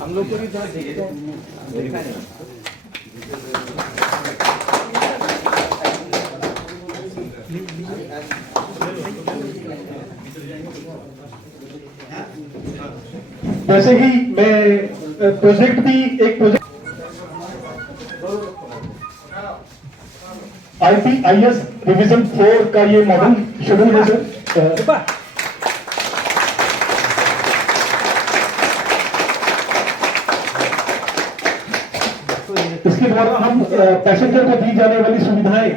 हम लोग को भी थोड़ा देखते हैं, देखा नहीं। वैसे ही मैं प्रोजेक्ट भी एक प्रोजेक्ट IPIS रिवीजन 4 का ये मॉडल शेड्यूल है सर। इसके द्वारा हम पैसेंजर को दी जाने वाली सुविधाएं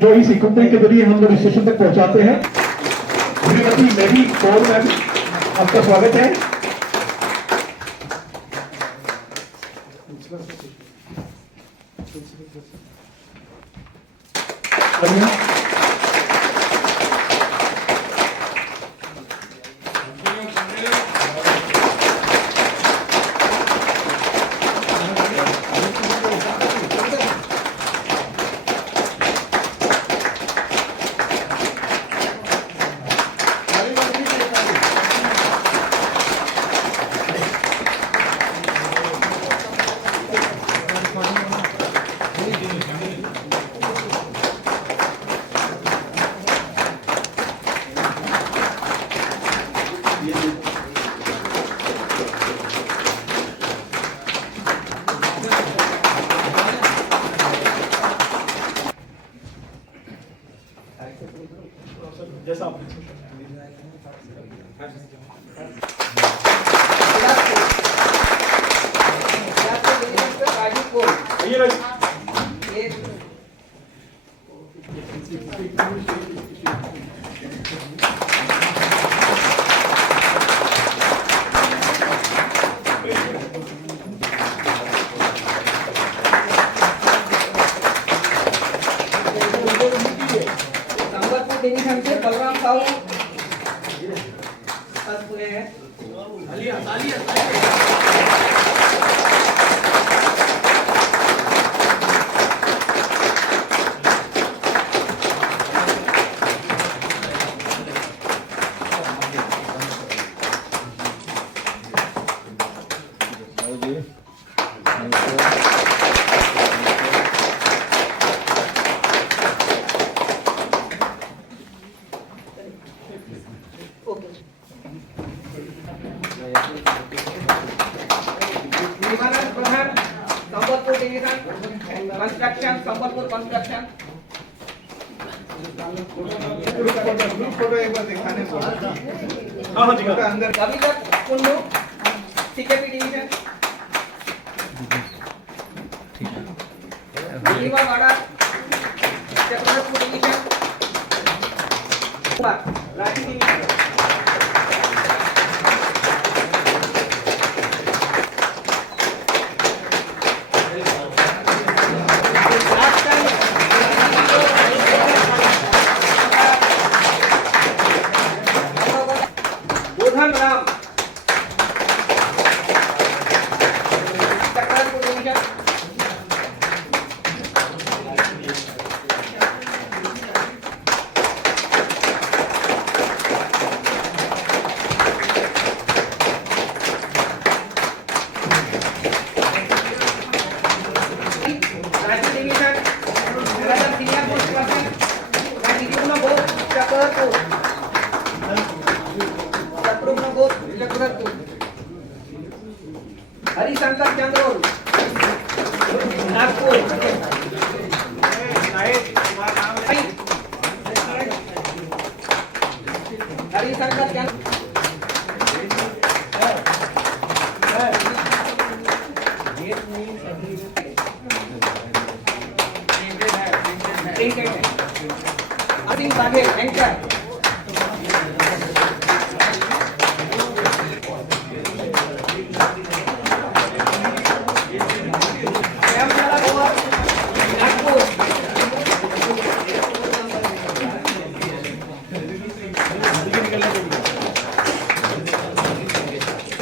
जो इस इक्विपमेंट के जरिए हम लोग स्टेशन तक पहुंचाते हैं। श्रीमती मेरी कौर मैम, आपका स्वागत है। जैसा आप Balram Sahu Sambalpur division construction, Sambalpur construction. Photo एक बार दिखाने को। हाँ जी अंदर रविंद्र कुंडू सीकेपी डिवीजन। दिलीवा वाड़ा Chakradharpur division. Rathi division. Ram Chakradharpur division. Rathi division senior police person Chakradharpur Chakradharpur. Harishankar Chandrol Nagpur. Harishankar Chandra Asim Baghel anchor.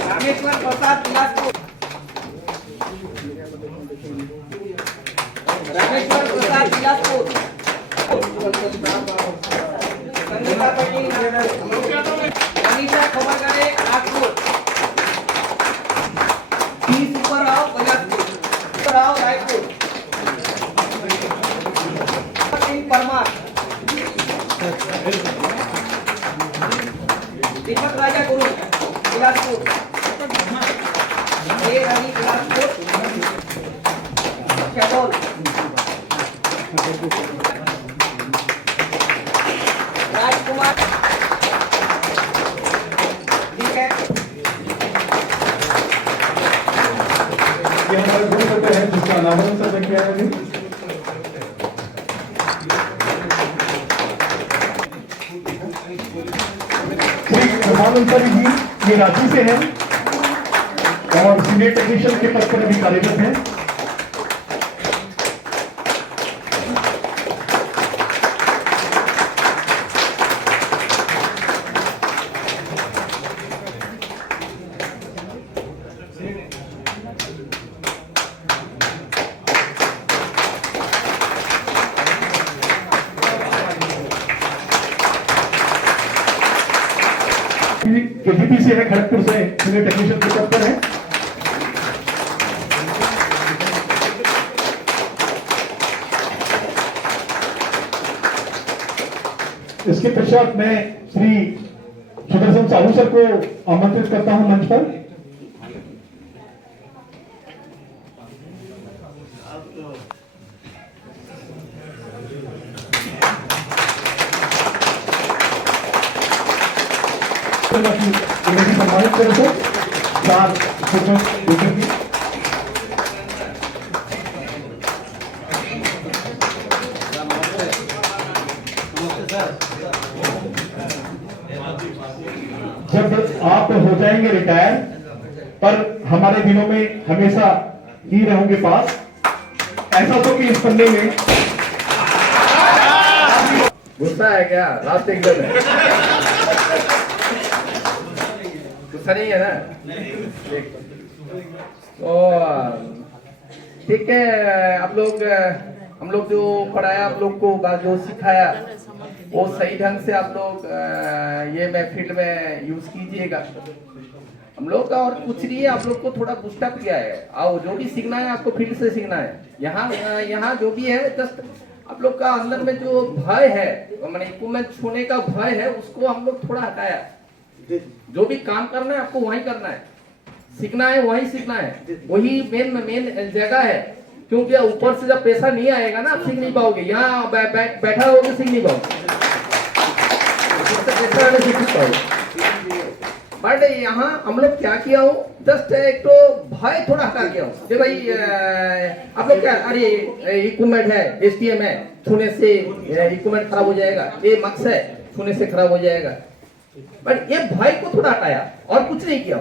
Rameshwar Prasad Bilaspur, Rameshwar Prasad Bilaspur, Sangeeta Patil Manisha खबरगारे नागपुर, टी सुब्बाराव बिलासपुर, राव रायपुर, सिंह परमार, दीपक राजा गुरु बिलासपुर, ए रवि बिलासपुर, शहडोल, राजकुमार, ठीक है। ये हमारे गुरु होते हैं जिसका नामकरण सब किया है अभी। श्री धर्मानंदपुरी जी ये रांची से हैं और सीनियर टेक्नीशियन के पद पर अभी कार्यरत हैं। केजीपी से है, खड़गपुर से सीनियर टेक्नीशियन के पद पर है। इसके पश्चात मैं श्री सुदर्शन साहू सर को आमंत्रित करता हूं मंच पर। सम्मानित करें सर, चार जब आप हो जाएंगे रिटायर, पर हमारे दिलों में हमेशा ही रहोगे पास। ऐसा तो कि इस पन्ने में गुस्सा है क्या? लास्ट एग्जाम है, गुस्सा नहीं है ना? तो ठीक है, आप लोग हम लोग जो पढ़ाया, आप लोग को जो सिखाया वो सही ढंग से आप लोग ये महफिल में यूज कीजिएगा। हम लोग का और कुछ नहीं है, आप लोग को थोड़ा बूस्टअप किया है। आओ, जो भी सीखना है आपको फील्ड से सीखना है। यहाँ जो भी है, जस्ट आप लोग का अंदर में जो भय है, मैंने इक्विपमेंट छूने का भय है, उसको हम लोग थोड़ा हटाया। जो भी काम करना है आपको वहीं करना है, सीखना है वहीं सीखना है, वही मेन जगह है। क्योंकि ऊपर से जब पैसा नहीं आएगा ना, आप सीख नहीं पाओगे। यहाँ बैठा रहोगे सीख नहीं पाओगे, बट यहाँ हम लोग क्या किया हो, जस्ट एक तो भय थोड़ा हटा किया हो कि भाई आप लोग क्या, अरे इक्विपमेंट है, एसटीएम है, छूने से इक्विपमेंट खराब हो जाएगा, ये मक्स है, छूने से खराब हो जाएगा। बट ये भय को थोड़ा हटाया और कुछ नहीं किया।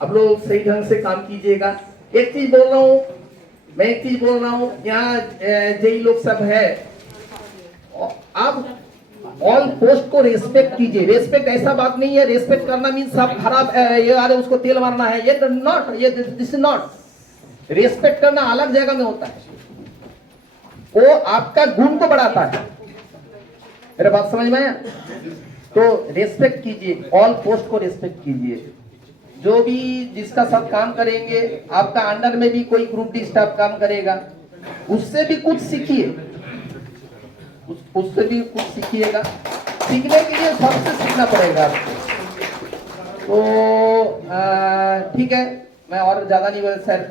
आप लोग सही ढंग से काम कीजिएगा। एक चीज बोल रहा हूँ मैं, एक चीज बोल रहा हूँ, यहाँ जेई लोग सब है, आप ऑल पोस्ट को रेस्पेक्ट कीजिए। रेस्पेक्ट ऐसा बात नहीं है, रेस्पेक्ट करना मीन सब खराब ये अरे उसको तेल मारना है, ये नॉट, ये दिस इज नॉट। रेस्पेक्ट करना अलग जगह में होता है, वो आपका गुण को बढ़ाता है। मेरा बात समझ में आया? तो रेस्पेक्ट कीजिए, ऑल पोस्ट को रेस्पेक्ट कीजिए। जो भी जिसका सब काम करेंगे, आपका अंडर में भी कोई ग्रुप डी स्टाफ काम करेगा, उससे भी कुछ सीखिए, उससे भी कुछ सीखिएगा। सीखने के लिए सबसे सीखना पड़ेगा आपको। तो ठीक है, मैं और ज्यादा नहीं,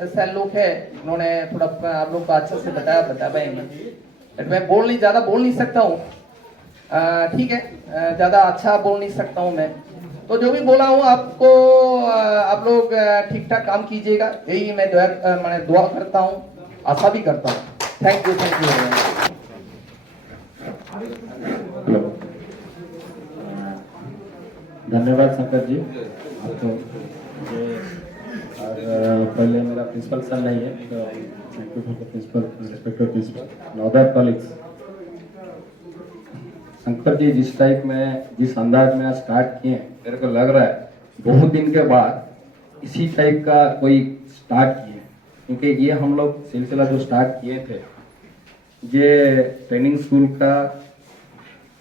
सर लोग है, उन्होंने थोड़ा आप लोग को अच्छे से बता पाएंगे। मैं ज्यादा बोल नहीं सकता हूँ, ठीक है, ज्यादा अच्छा बोल नहीं सकता हूँ मैं। तो जो भी बोला हूँ आपको, आप लोग ठीक ठाक काम कीजिएगा, यही मैं दुआ करता हूँ, आशा भी करता हूँ। Thank you, thank you. धन्यवाद शंकर जी आपको। और पहले मेरा प्रिंसिपल सर नहीं है, तो principal, respected principal, other colleagues, Shankar ji जिस टाइप में जिस अंदाज में स्टार्ट किए मेरे को लग रहा है बहुत दिन के बाद इसी टाइप का कोई स्टार्ट किए, क्योंकि ये हम लोग सिलसिला जो स्टार्ट किए थे ये ट्रेनिंग स्कूल का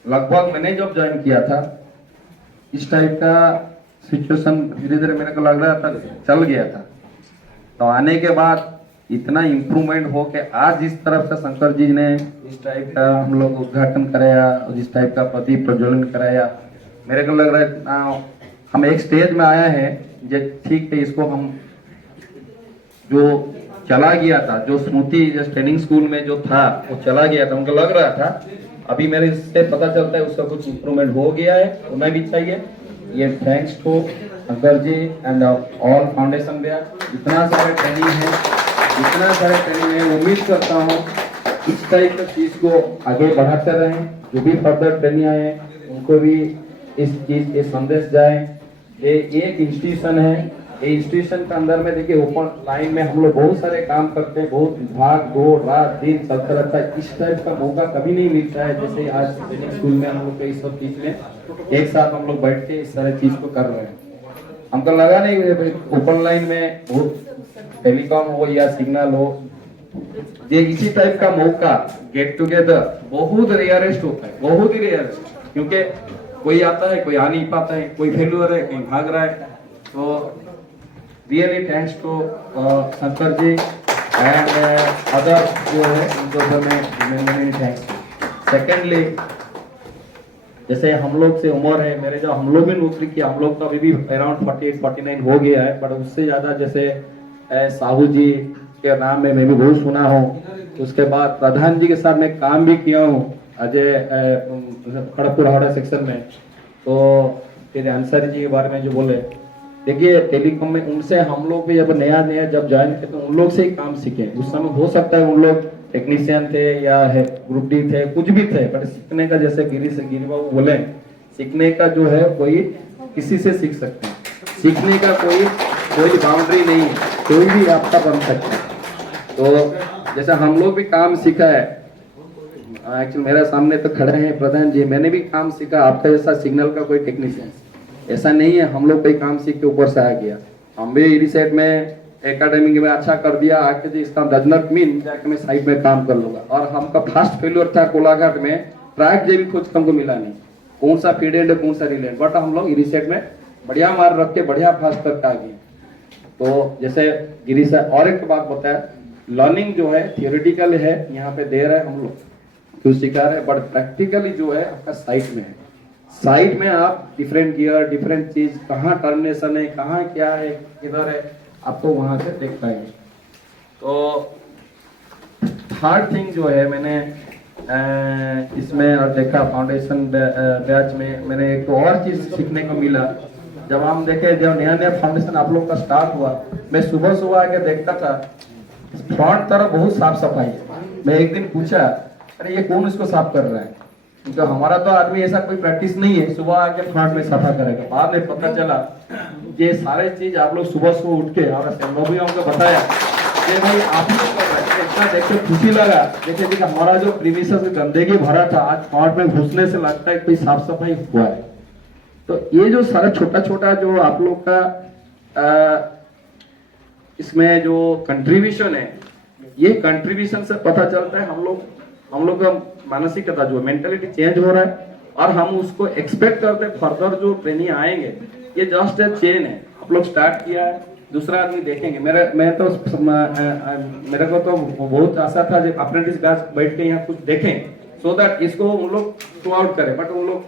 लगभग मैंने जब ज्वाइन किया था इस टाइप का सिचुएशन धीरे धीरे मेरे को लग रहा था चल गया था। तो आने के बाद इतना इम्प्रूवमेंट हो के आज जिस तरफ से शंकर जी ने इस टाइप का हम लोग उद्घाटन कराया और इस टाइप का प्रदीप प्रज्वलन कराया, मेरे को लग रहा है हम एक स्टेज में आया है जो ठीक है। इसको हम जो चला गया था जो स्मृति जो ट्रेनिंग स्कूल में जो था वो चला गया था, उनको लग रहा था अभी मेरे इससे पता चलता है उसका कुछ इम्प्रूवमेंट हो गया है, होना भी चाहिए। ये thanks to Shankar ji and all foundation batch. इतना सारे ट्रेनिंग है, उम्मीद करता हूँ इस टाइप की चीज को आगे बढ़ाते रहें। जो भी फर्दर ट्रेनिंग आए उनको भी इस चीज ये संदेश जाए। ये एक इंस्टीट्यूशन है, ये इंस्टीट्यूशन के अंदर में देखिए ओपन लाइन में हम लोग बहुत सारे काम करते हैं, बहुत भाग दौड़ रात दिन चलता रहता है। इस टाइप का मौका कभी नहीं मिलता है जैसे आज ट्रेनिंग स्कूल में हम लोग इस सब चीज में एक साथ हम लोग बैठ के इस सारे चीज को कर रहे हैं। हमको लगा नहीं ओपन लाइन में बहुत टेलीकॉम हो या सिग्नल हो, ये इसी टाइप का मौका गेट टुगेदर बहुत रेयरेस्ट होता है, बहुत ही रेयरेस्ट, क्योंकि कोई आता है कोई आ नहीं पाता है, कोई फेल्यूर है कहीं भाग रहा है। तो really thanks to Shankar ji and other जो है उनको ऊपर में थैंक्स। सेकेंडली जैसे हम लोग से उम्र है मेरे, जब हम लोग भी नौकरी किया हम लोग का अभी भी अराउंड 48-49 हो गया है, बट उससे ज्यादा जैसे साहू जी के नाम में मैं भी बहुत सुना हूँ। उसके बाद प्रधान जी के साथ मैं काम भी किया हूँ अजय खड़गपुर हावड़ा सेक्शन में। तो फिर अंसारी जी के बारे में जो बोले, देखिए टेलीकॉम में उनसे हम लोग भी जब नया जब ज्वाइन किए तो उन लोग से ही काम सीखे। उस समय हो सकता है उन लोग टेक्नीशियन थे या है ग्रुप डी थे कुछ भी थे, बट सीखने का जैसे गिरी बाबू बोले सीखने का जो है कोई किसी से सीख सकते हैं, सीखने का कोई बाउंड्री नहीं है, कोई भी आपका बन सकता है। तो जैसे हम लोग भी काम सीखा है, एक्चुअली मेरे सामने तो खड़े हैं प्रधान जी, मैंने भी काम सीखा आपका जैसा सिग्नल का कोई टेक्नीशियन ऐसा नहीं है। हम लोग कोई काम सीख के ऊपर से आ गया, हम भी रिसेट में एकेडमी में अच्छा कर दिया आके जी इसका डज नॉट मीन जाके मैं साइड में काम कर लूंगा। और हमका फास्ट फेल्योर था कोलाघाट में, ट्रैक जे भी खोज हमको मिला नहीं कौन सा फीड एंड कौन सा रिलेंट, बट हम लोग रिसेट में बढ़िया मार रख के बढ़िया फास्ट करके आ गए। तो जैसे गिरी सर और एक बात बताया, लर्निंग जो है थियोरिटिकल है यहाँ पे दे रहे हैं हम लोग क्यों सिखा रहे हैं, बट प्रैक्टिकली जो है आपका साइट में है। साइट में आप डिफरेंट गियर डिफरेंट चीज कहाँ टर्मिनेशन है कहाँ क्या है किधर है आपको वहां से देख पाएंगे। तो थर्ड थिंग जो है मैंने इसमें और देखा फाउंडेशन बैच में मैंने एक और चीज सीखने को मिला। जब हम देखे जब नया फाउंडेशन आप लोग का स्टार्ट हुआ, मैं सुबह आके देखता था फ्रंट तरफ बहुत साफ सफाई है। मैं एक दिन पूछा अरे ये कौन इसको साफ कर रहा है, क्योंकि हमारा तो आदमी ऐसा कोई प्रैक्टिस नहीं है सुबह आके फ्रंट में सफा करेगा। बाद में पता चला ये सारे चीज आप लोग सुबह उठ के और भी हमको बताया कि भाई आप लोग कर रहे हैं। इतना देख के खुशी लगा, देखिए हमारा जो प्रीमिसेस गंदगी भरा था आज फ्रंट में घुसने से लगता है कोई साफ सफाई हुआ है। तो ये जो सारा छोटा छोटा जो आप लोग का इसमें जो कंट्रीब्यूशन है, ये कंट्रीब्यूशन से पता चलता है हम लोग का मानसिकता जो मेंटालिटी चेंज हो रहा है और हम उसको एक्सपेक्ट करते हैं फर्दर जो ट्रेनिंग आएंगे। ये जस्ट ए चेन है, आप लोग स्टार्ट किया है दूसरा आदमी देखेंगे। मेरे को तो बहुत आशा था जब अप्रेंटिस बैच बैठ के यहाँ कुछ देखें सो दैट इसको उन लोग थ्रू आउट करें, बट उन लोग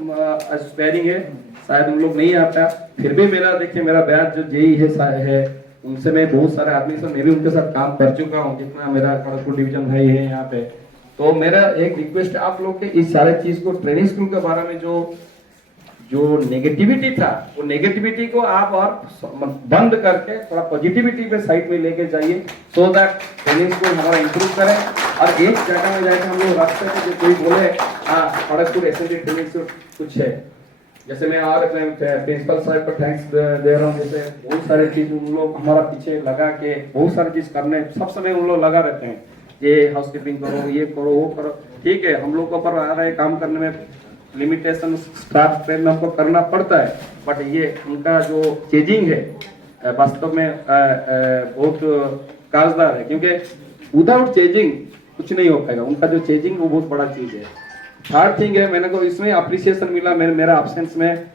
स्पेयरिंग है शायद उन लोग नहीं आ पाया। फिर भी मेरा बैच जो जेई है उनसे मैं बहुत सारे आदमी से मैं भी उनके साथ काम कर चुका हूँ, जितना मेरा खड़गपुर डिवीजन भाई है यहाँ पे। तो मेरा एक रिक्वेस्ट है आप लोग के इस सारे चीज को ट्रेनिंग स्कूल के बारे में जो नेगेटिविटी था वो नेगेटिविटी को आप और बंद करके थोड़ा पॉजिटिविटी पे साइड में लेके जाइए सो दैट ट्रेनिंग स्कूल हमारा इंप्रूव करे। और एक जगह में जाके हम लोग रास्ते पे कोई बोले हाँ खड़गपुर एसएमडी ट्रेनिंग स्कूल कुछ है, जैसे मैं और प्रिंसिपल साहब को थैंक्स दे रहा हूँ। जैसे बहुत सारी चीज उन लोग हमारा पीछे लगा के बहुत सारी चीज करने सब समय उन लोग लगा रहते हैं, ये हाउसकीपिंग करो ये करो वो करो, ठीक है हम लोग को पर आ रहे काम करने में लिमिटेशन स्टाफ स्ट्रेंथ में हमको करना पड़ता है, बट ये उनका जो चेजिंग है वास्तव में बहुत कारगर है, क्योंकि विदाउट चेजिंग कुछ नहीं हो पाएगा। उनका जो चेजिंग वो बहुत बड़ा चीज है। थर्ड थिंग है, मैंने को इसमें अप्रिसिएशन मिला, मेरा एब्सेंस में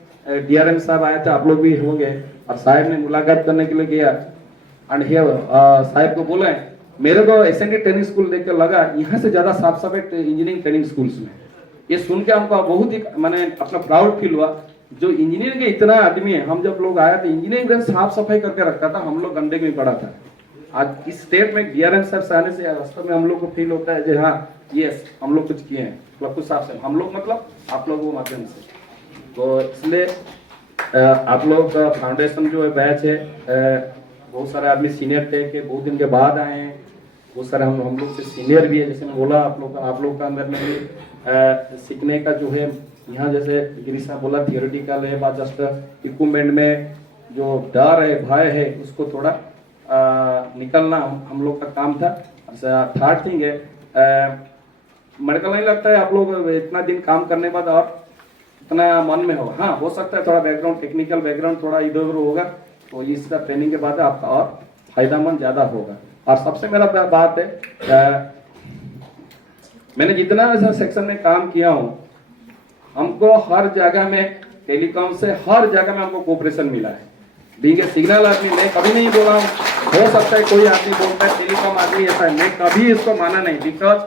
डीआरएम साहब आए थे, आप लोग भी होंगे, और साहब ने मुलाकात करने के लिए गया एंड हियर साहब को बोला मेरे को एसएनडी ट्रेनिंग स्कूल देख के लगा यहाँ से ज्यादा साफ सफाई इंजीनियरिंग ट्रेनिंग स्कूल्स में। ये सुन के हमको बहुत ही मैंने अपना प्राउड फील हुआ। जो इंजीनियरिंग के इतना आदमी है, हम जब लोग आए थे इंजीनियरिंग साफ सफाई करके रखता था, हम लोग गंदे में पड़ा था। आज इस स्टेट में डीआरएम साहब से आने से वास्तव में हम लोग को फील होता है कि हाँ यस हम लोग कुछ किए हैं, मतलब कुछ साफ सफाई हम लोग मतलब आप लोगों के माध्यम से। तो इसलिए आप लोग का फाउंडेशन जो है बैच है, बहुत सारे आदमी सीनियर थे कि बहुत दिन के बाद आए हैं, बहुत सारे हम लोग से सीनियर भी है। जैसे मैं बोला आप लोग का अंदर में भी सीखने का जो है, यहाँ जैसे गिरीश साहब बोला थियोरेटिकल है, बात जस्ट इक्विपमेंट में जो डर है भय है उसको थोड़ा निकलना हम लोग का काम था। थर्ड थिंग है, मेरे को नहीं लगता है आप लोग इतना दिन काम करने के बाद और इतना मन में होगा। हाँ हो सकता है थोड़ा बैकग्राउंड टेक्निकल बैकग्राउंड थोड़ा इधर उधर होगा, तो इसका ट्रेनिंग के बाद आपका और फायदामंद ज्यादा होगा। और सबसे मेरा बात है, मैंने जितना ऐसा सेक्शन में काम किया हूँ, हमको हर जगह में टेलीकॉम से हर जगह में हमको कोऑपरेशन मिला है। बीइंग ए सिग्नल आदमी मैं कभी नहीं बोला हूँ, हो सकता है कोई आदमी बोलता है टेलीकॉम आदमी ऐसा है, मैं कभी इसको माना नहीं, बिकॉज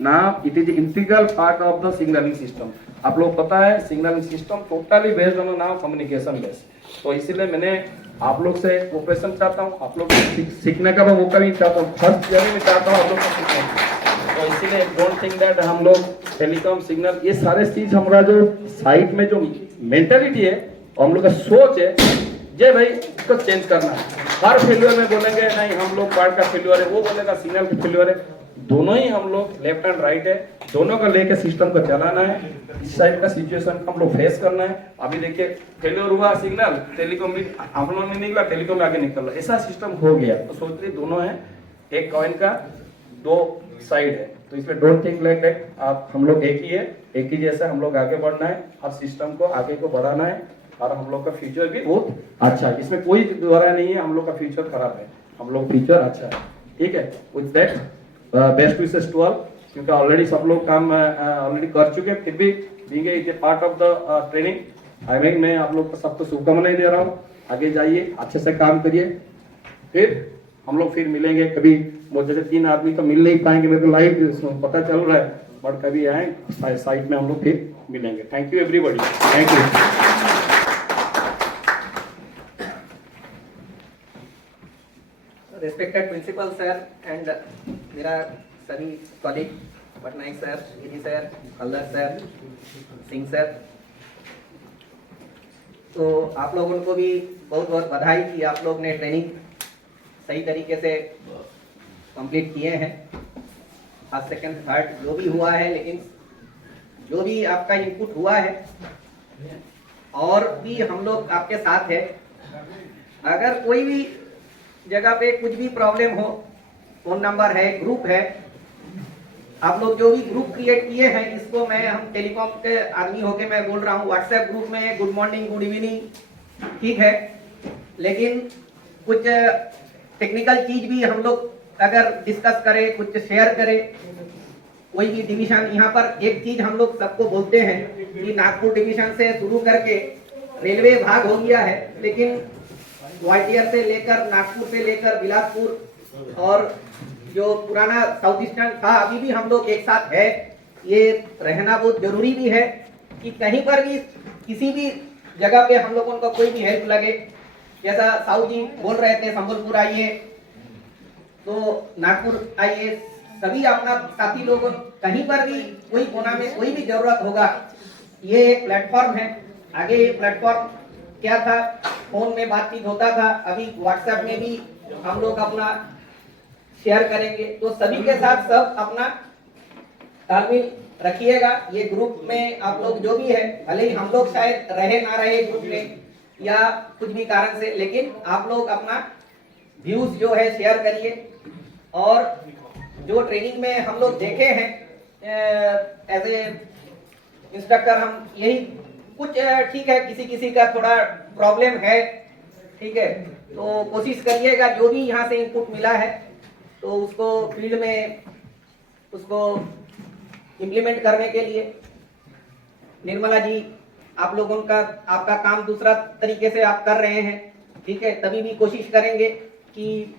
ना it is integral part of the signalling system. आप लोग पता है signalling system totally based on now communication base. तो इसीलिए मैंने आप लोग से कोऑपरेशन चाहता हूँ, आप लोग सीखने का मौका भी चाहता हूँ, हर जगह में चाहता हूँ आप लोग को सीखने। तो इसीलिए डोंट थिंक दैट हम लोग टेलीकॉम सिग्नल ये सारे चीज हमारा जो साइट में जो मेंटालिटी है और हम लोग का सोच है, जे भाई इसको चेंज करना है। हर फेल्यूर में बोलेंगे नहीं हम लोग पार्ट का फेल्यूर है, वो बोलेगा सिग्नल का फेल्यूर है, दोनों ही हम लोग लेफ्ट एंड राइट है, दोनों को लेके सिस्टम को चलाना है। इस टाइप का सिचुएशन को हम लोग फेस करना है। अभी देखिए फेल्यूर हुआ सिग्नल, टेलीकॉम भी हम लोग नहीं निकला, टेलीकॉम में आगे निकल रहा, ऐसा सिस्टम हो गया। तो सोच रही दोनों है, एक कॉइन का दो साइड है। तो इसलिए डोंट थिंक लाइक दैट, आप हम लोग एक ही है, एक ही जैसा हम लोग आगे बढ़ना है, हर सिस्टम को आगे को बढ़ाना है, और हम लोग का फ्यूचर भी बहुत अच्छा है। इसमें कोई दोहरा नहीं है हम लोग का फ्यूचर खराब है, हम लोग फ्यूचर अच्छा है। ठीक है, with that best wishes to all, क्योंकि ऑलरेडी सब लोग काम ऑलरेडी कर चुके हैं, फिर भी being a part of the training I मैं आप लोग को सबको शुभकामनाएं दे रहा हूँ। आगे जाइए, अच्छे से काम करिए, फिर हम लोग फिर मिलेंगे कभी। वो जैसे 3 आदमी तो मिल नहीं पाएंगे, मेरे को लाइव पता चल रहा है, बट कभी आए साइट में हम लोग फिर मिलेंगे। Thank you everybody, thank you. Respected principal sir and मेरा सभी colleague Patnaik sir, Giri sir, Haldar sir, Singh sir, तो आप लोगों को भी बहुत बहुत बधाई कि आप लोग ने ट्रेनिंग सही तरीके से कंप्लीट किए हैं। आज सेकंड थर्ड जो भी हुआ है, लेकिन जो भी आपका इनपुट हुआ है और भी हम लोग आपके साथ है। अगर कोई भी जगह पे कुछ भी प्रॉब्लम हो, फोन नंबर है, ग्रुप है, आप लोग जो भी ग्रुप क्रिएट किए हैं, इसको मैं हम टेलीकॉम के आदमी होके मैं बोल रहा हूँ, व्हाट्सएप ग्रुप में गुड मॉर्निंग गुड इवनिंग ठीक है, लेकिन कुछ टेक्निकल चीज भी हम लोग अगर डिस्कस करें, कुछ शेयर करें, कोई भी डिवीजन, यहाँ पर एक चीज हम लोग सबको बोलते हैं कि नागपुर डिवीजन से शुरू करके रेलवे भाग हो गया है, लेकिन ग्वालियर से लेकर नागपुर से लेकर बिलासपुर और जो पुराना साउथ ईस्टर्न था, अभी भी हम लोग एक साथ है। ये रहना बहुत जरूरी भी है कि कहीं पर भी किसी भी जगह पे हम लोगों को कोई भी हेल्प लगे, जैसा साहू जी बोल रहे थे संबलपुर आइए तो नागपुर आइए, सभी अपना साथी लोगों कहीं पर भी कोई कोना में कोई भी जरूरत होगा, ये एक प्लेटफॉर्म है। आगे ये प्लेटफॉर्म क्या था, फोन में बातचीत होता था, अभी व्हाट्सएप में भी हम लोग अपना शेयर करेंगे। तो सभी के साथ सब अपना तालमेल रखिएगा। ये ग्रुप में आप लोग जो भी है, भले ही हम लोग शायद रहे ना रहे ग्रुप में या कुछ भी कारण से, लेकिन आप लोग अपना व्यूज जो है शेयर करिए। और जो ट्रेनिंग में हम लोग देखे हैं एज ए इंस्ट्रक्टर हम यही कुछ ठीक है, किसी किसी का थोड़ा प्रॉब्लम है, ठीक है, तो कोशिश करिएगा जो भी यहाँ से इनपुट मिला है तो उसको फील्ड में उसको इम्प्लीमेंट करने के लिए। निर्मला जी, आप लोगों का आपका काम दूसरा तरीके से आप कर रहे हैं, ठीक है, तभी भी कोशिश करेंगे कि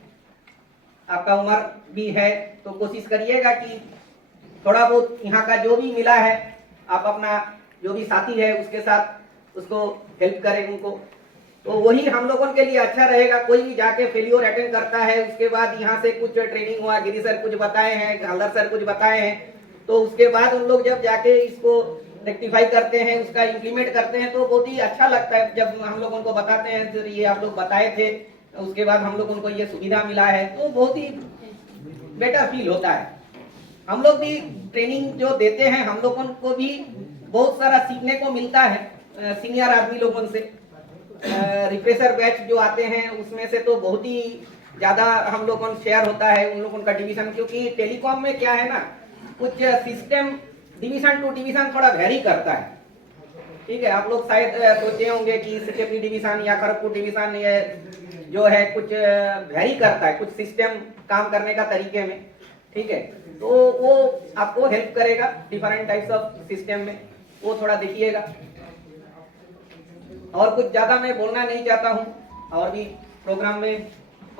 आपका उम्र भी है तो कोशिश करिएगा कि थोड़ा बहुत यहाँ का जो भी मिला है आप अपना जो भी साथी है उसके साथ उसको हेल्प करें उनको, तो वही हम लोगों के लिए अच्छा रहेगा। कोई भी जाके फेल्योर अटेंड करता है, उसके बाद यहाँ से कुछ ट्रेनिंग हुआ, गिरी सर कुछ बताए हैं, हल्दर सर कुछ बताए हैं, तो उसके बाद उन लोग जब जाके इसको रेक्टिफाई करते हैं, उसका इम्प्लीमेंट करते हैं तो बहुत ही अच्छा लगता है। जब हम लोग उनको बताते हैं तो ये आप लोग बताए थे, उसके बाद हम लोग उनको ये सुविधा मिला है तो बहुत ही बेटर फील होता है। हम लोग भी ट्रेनिंग जो देते हैं हम लोगों को भी बहुत सारा सीखने को मिलता है सीनियर आदमी लोगों से। रिफ्रेशर बैच जो आते हैं उसमें से तो बहुत ही ज्यादा हम लोगों को शेयर होता है उन लोगों का डिवीजन, क्योंकि टेलीकॉम में क्या है ना, कुछ सिस्टम डिवीजन टू डिवीजन थोड़ा वेरी करता है, ठीक है। आप लोग शायद सोचे होंगे कि सीकेपी डिवीजन या खड़गपुर डिवीजन ये जो है कुछ वेरी करता है कुछ सिस्टम काम करने का तरीके में, ठीक है, तो वो आपको हेल्प करेगा डिफरेंट टाइप्स ऑफ सिस्टम में, वो थोड़ा देखिएगा। और कुछ ज्यादा मैं बोलना नहीं चाहता हूँ, और भी प्रोग्राम में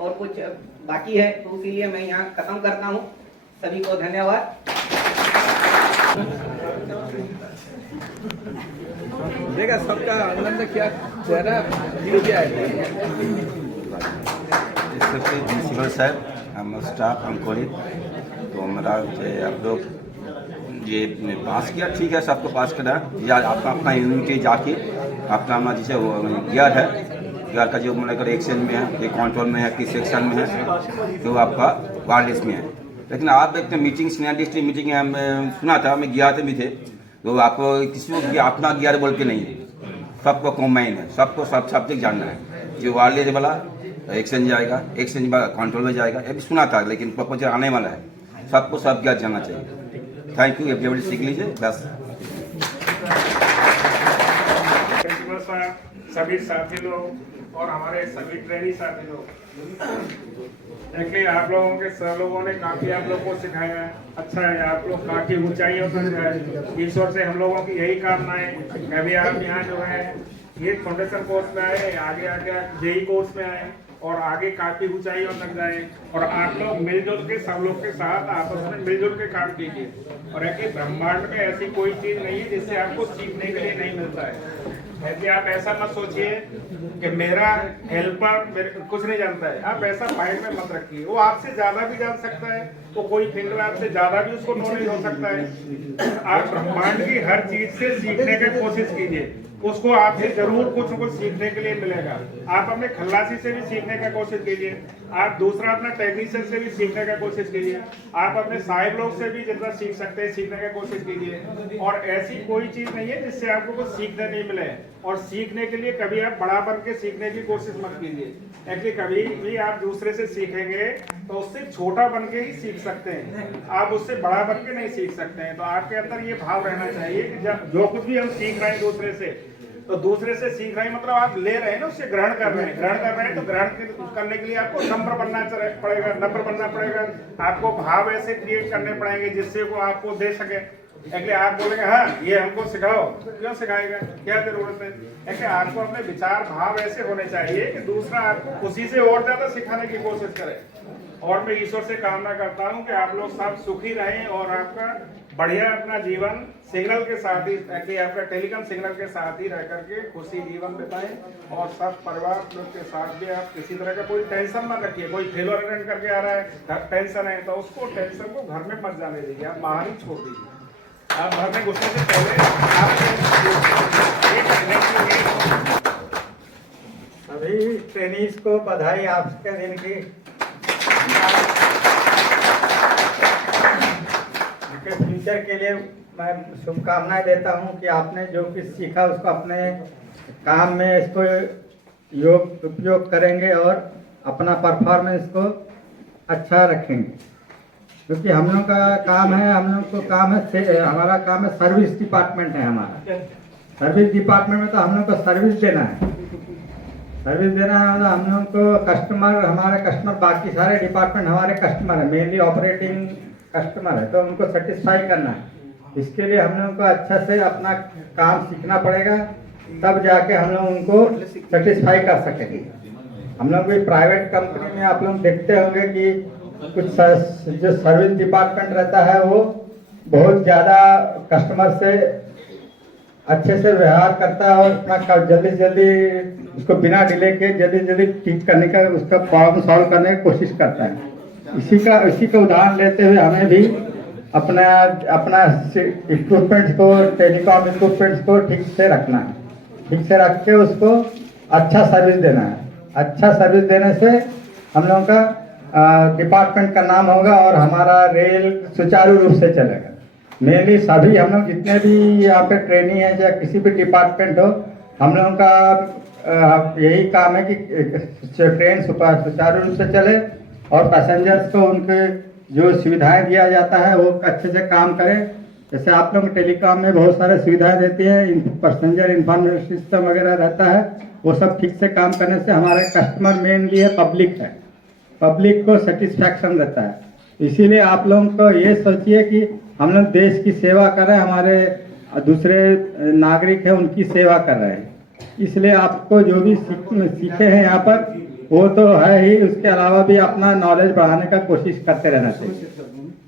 और कुछ बाकी है तो इसीलिए मैं यहाँ खत्म करता हूँ। सभी को धन्यवाद। देखा सबका आनंद क्या चेहरा गिर गया है। प्रिंसिपल साहब, हम स्टाफ हम कॉलेज तो मेरा आप लोग ये पास किया, ठीक है, सबको पास करा या आपका अपना यूनिटी जाके अपना अपना जैसे गियर है, गियर का जो मतलब एक्शन में है, ये कंट्रोल में है, किस सेक्शन में है, तो आपका वायरलेस में है। लेकिन आप देखते मीटिंग सीनियर डिस्ट्रिक्ट मीटिंग हम सुना था, मैं गया थे भी थे, तो आपको किसी को अपना गियर बोल के नहीं है, सबको कॉम्बाइन है, सबको सब सब्जेक्ट जानना है। जो वायरलेस वाला एक्सचेंज जाएगा, एक्सचेंज वाला कंट्रोल में जाएगा, ये भी सुना था, लेकिन प्रपोजल आने वाला है, सबको सब गियर जानना चाहिए। थैंक यू, एवरीबॉडी सीख लीजिए बस। प्रिंसिपल साहब, सभी साथी लोग और हमारे सभी ट्रेनी साथी लोग, एक्चुअली आप लोगों के सर लोगों ने काफी आप लोग को सिखाया है, अच्छा है, आप लोग काफी ऊंचाइयों तक जाए, ईश्वर से हम लोगों की यही कामना है। कभी आप यहाँ जो है ये फाउंडेशन कोर्स में आए, आगे आगे जेई कोर्स में आए और आगे काफी ऊंचाइयों तक जाए, और आप लोग मिलजुल के सब लोग के साथ आपस में मिलजुल के काम कीजिए। और एक्चुअली ब्रह्मांड में ऐसी कोई चीज नहीं है जिससे आपको सीखने के लिए नहीं मिलता है। ऐसे आप ऐसा मत सोचिए कि मेरा हेल्पर कुछ नहीं जानता है, आप ऐसा माइंड में मत रखिए। वो आपसे ज्यादा भी जान सकता है, तो कोई फील्ड में आपसे ज्यादा भी उसको नॉलेज हो सकता है। आप ब्रह्मांड की हर चीज से सीखने की कोशिश कीजिए, उसको आपसे जरूर कुछ न कुछ सीखने के लिए मिलेगा। आप अपने खल्लासी से भी सीखने का कोशिश कीजिए, आप दूसरा अपना टेक्नीशियन से भी सीखने का कोशिश कीजिए, आप अपने साहिब लोग से भी जितना सीख सकते हैं सीखने की कोशिश कीजिए। और ऐसी कोई चीज नहीं है जिससे आपको कुछ सीखने नहीं मिले, और सीखने के लिए कभी आप बड़ा बन के सीखने की कोशिश मत कीजिए। एक्चुअली कभी भी आप दूसरे से सीखेंगे तो उससे छोटा बन के ही सीख सकते हैं, आप उससे बड़ा बन के नहीं सीख सकते हैं। तो आपके अंदर ये भाव रहना चाहिए कि जब जो कुछ भी हम सीख रहे हैं दूसरे से, तो दूसरे से सीख रहे हैं मतलब आप ले रहे हैं ना, उससे ग्रहण कर रहे हैं। ग्रहण कर रहे हैं तो ग्रहण करने के लिए आपको नम्र बनना पड़ेगा, नम्र बनना पड़ेगा। आपको भाव ऐसे क्रिएट करने पड़ेंगे जिससे वो आपको दे सके। एक्चुअली आप बोलेंगे हाँ ये हमको सिखाओ, क्यों सिखाएगा, क्या जरूरत है। एक्चुअली आपको अपने विचार भाव ऐसे होने चाहिए कि दूसरा आपको उसी से और ज्यादा सिखाने की कोशिश करे। और मैं ईश्वर से कामना करता हूँ कि आप लोग सब सुखी रहें और आपका बढ़िया अपना जीवन सिग्नल के साथ ही, ताकि आपका टेलीकॉम सिग्नल के साथ ही रह करके खुशी जीवन बिताएं। और सब परिवार लोग के साथ भी आप किसी तरह का कोई टेंशन मत रखिए। कोई फेलोर अटेंड करके आ रहा है, टेंशन है, तो उसको टेंशन को घर में मत जाने दीजिए, आप बाहर ही छोड़ दीजिए। आप घर में घुसने से पहले सभी ट्रेनीज को बधाई आपके दिन की। उनके फ्यूचर के लिए मैं शुभकामनाएं देता हूं कि आपने जो कुछ सीखा उसको अपने काम में इसको उपयोग करेंगे और अपना परफॉर्मेंस को अच्छा रखेंगे। क्योंकि हम लोग का काम है, हम लोग को काम है, हमारा काम है सर्विस डिपार्टमेंट है हमारा। सर्विस डिपार्टमेंट में तो हम लोग को सर्विस देना है। सर्विस देना है मतलब हम लोग को कस्टमर, हमारे कस्टमर, बाकी सारे डिपार्टमेंट हमारे कस्टमर है, मेनली ऑपरेटिंग कस्टमर है, तो उनको सेटिस्फाई करना है। इसके लिए हम लोग को अच्छा से अपना काम सीखना पड़ेगा, तब जाके हम लोग उनको सेटिस्फाई कर सकेंगे। हम लोग भी प्राइवेट कंपनी में आप लोग देखते होंगे कि कुछ जो सर्विस डिपार्टमेंट रहता है वो बहुत ज़्यादा कस्टमर से अच्छे से व्यवहार करता है और अपना जल्दी जल्दी उसको बिना डिले के जल्दी ठीक करने का, उसका प्रॉब्लम सॉल्व करने की कोशिश करता है। इसी का उदाहरण लेते हुए हमें भी अपना इक्विपमेंट्स को, टेलीकॉम इक्विपमेंट्स को ठीक से रखना है। ठीक से रख के उसको अच्छा सर्विस देना है। अच्छा सर्विस देने से हम लोगों का डिपार्टमेंट का नाम होगा और हमारा रेल सुचारू रूप से चलेगा। मेनली सभी हम लोग जितने भी यहाँ पे ट्रेनी है या किसी भी डिपार्टमेंट हो, हम लोगों का यही काम है कि ट्रेन सुचारू रूप से चले और पैसेंजर्स को उनके जो सुविधाएं दिया जाता है वो अच्छे से काम करें। जैसे आप लोग टेलीकॉम में बहुत सारे सुविधाएं देती है, पैसेंजर इंफॉर्मेशन सिस्टम वगैरह रहता है, वो सब ठीक से काम करने से हमारे कस्टमर मेनली है पब्लिक है, पब्लिक को सेटिस्फैक्शन रहता है। इसीलिए आप लोगों को ये सोचिए कि हम लोग देश की सेवा कर रहे हैं, हमारे दूसरे नागरिक हैं उनकी सेवा कर रहे हैं। इसलिए आपको जो भी सीखे हैं यहाँ पर वो तो है ही, उसके अलावा भी अपना नॉलेज बढ़ाने का कोशिश करते रहना चाहिए।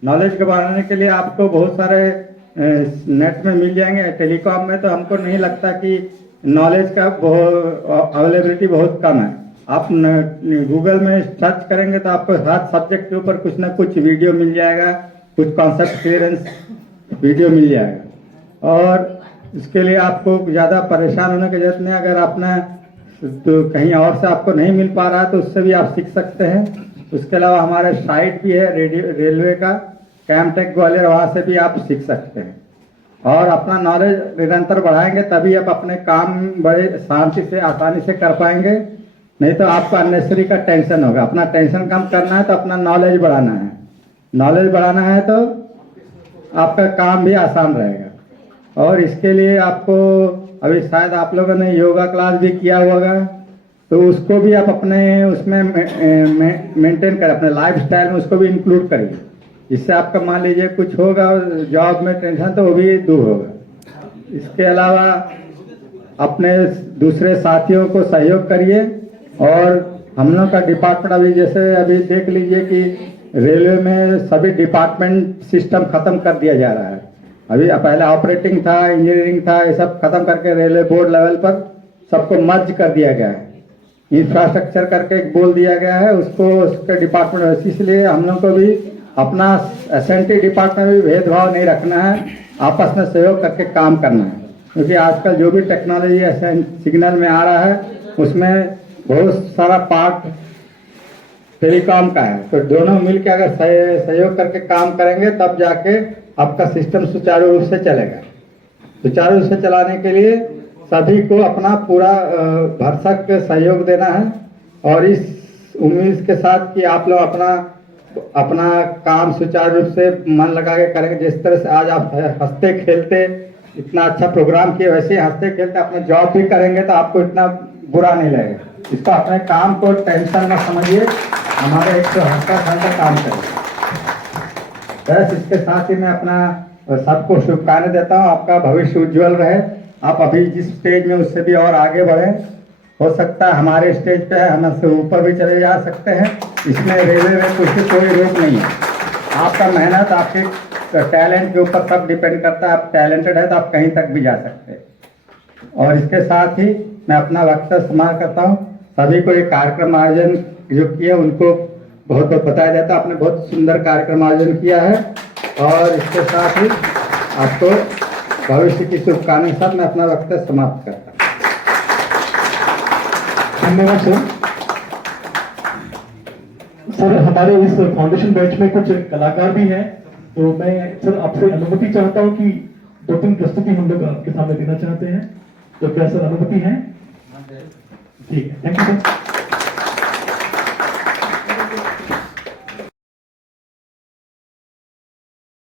नॉलेज को बढ़ाने के लिए आपको बहुत सारे नेट में मिल जाएंगे। टेलीकॉम में तो हमको नहीं लगता कि नॉलेज का अवेलेबिलिटी बहुत कम है। आप गूगल में सर्च करेंगे तो आपको हर सब्जेक्ट के ऊपर कुछ ना कुछ वीडियो मिल जाएगा, कुछ कॉन्सेप्ट क्लियरेंस वीडियो मिल जाएगा। और इसके लिए आपको ज़्यादा परेशान होने की जरूरत नहीं। अगर अपना तो कहीं और से आपको नहीं मिल पा रहा है तो उससे भी आप सीख सकते हैं। उसके अलावा हमारे साइट भी है रेलवे का कैमटेक ग्वालियर, वहाँ से भी आप सीख सकते हैं। और अपना नॉलेज निरंतर बढ़ाएंगे तभी आप अपने काम बड़े शांति से आसानी से कर पाएंगे। नहीं तो आपको अननेसेसरी का टेंशन होगा। अपना टेंशन कम करना है तो अपना नॉलेज बढ़ाना है। नॉलेज बढ़ाना है तो आपका काम भी आसान रहेगा। और इसके लिए आपको अभी शायद आप लोगों ने योगा क्लास भी किया होगा, तो उसको भी आप अपने उसमें मेंटेन करें, अपने लाइफ स्टाइल में उसको भी इंक्लूड करिए। इससे आपका मान लीजिए कुछ होगा जॉब में टेंशन तो वो भी दूर होगा। इसके अलावा अपने दूसरे साथियों को सहयोग करिए। और हम लोग का डिपार्टमेंट अभी देख लीजिए कि रेलवे में सभी डिपार्टमेंट सिस्टम खत्म कर दिया जा रहा है। अभी पहले ऑपरेटिंग था, इंजीनियरिंग था, ये सब खत्म करके रेलवे बोर्ड लेवल पर सबको मर्ज कर दिया गया है। इंफ्रास्ट्रक्चर करके एक बोल दिया गया है, उसको उसके डिपार्टमेंट। इसलिए हम लोग को भी अपना एसएनटी डिपार्टमेंट में भेदभाव नहीं रखना है, आपस में सहयोग करके काम करना है। क्योंकि आजकल जो भी टेक्नोलॉजी सिग्नल में आ रहा है उसमें बहुत सारा पार्ट टेलीकॉम का है, तो दोनों मिलकर अगर सहयोग करके काम करेंगे तब जाके आपका सिस्टम सुचारू रूप से चलेगा। सुचारू रूप से चलाने के लिए सभी को अपना पूरा भरसक सहयोग देना है। और इस उम्मीद के साथ कि आप लोग अपना काम सुचारू रूप से मन लगा के करेंगे। जिस तरह से आज आप हंसते खेलते इतना अच्छा प्रोग्राम किए, वैसे हंसते खेलते अपने जॉब भी करेंगे तो आपको इतना बुरा नहीं लगेगा। इसको अपने काम को टेंशन न समझिए, हमारे एक हंसता खेलता काम करें। बस इसके साथ ही मैं अपना सबको शुभकामनाएं देता हूँ। आपका भविष्य उज्जवल रहे। आप अभी जिस स्टेज में उससे भी और आगे बढ़े। हो सकता है हमारे स्टेज पे है, हम उससे ऊपर भी चले जा सकते हैं। इसमें रेलवे में कोई रोक नहीं है। आपका मेहनत, आपके टैलेंट के ऊपर सब डिपेंड करता है। आप टैलेंटेड है तो आप कहीं तक भी जा सकते हैं। और इसके साथ ही मैं अपना वक्तव्य समाप्त करता हूँ। सभी को एक कार्यक्रम आयोजन जो किया उनको बहुत बहुत बताया जाता है। आपने बहुत सुंदर कार्यक्रम आयोजन किया है। और इसके साथ ही आपको भविष्य की शुभकामनाएं के साथ मैं अपना वक्तव्य समाप्त करता हूँ। धन्यवाद सर। सर हमारे इस फाउंडेशन बैच में कुछ कलाकार भी हैं, तो मैं सर आपसे अनुमति चाहता हूं कि 2-3 प्रस्तुति हम लोग आपके सामने देना चाहते हैं। तो क्या सर अनुमति है? ठीक है, थैंक यू सर।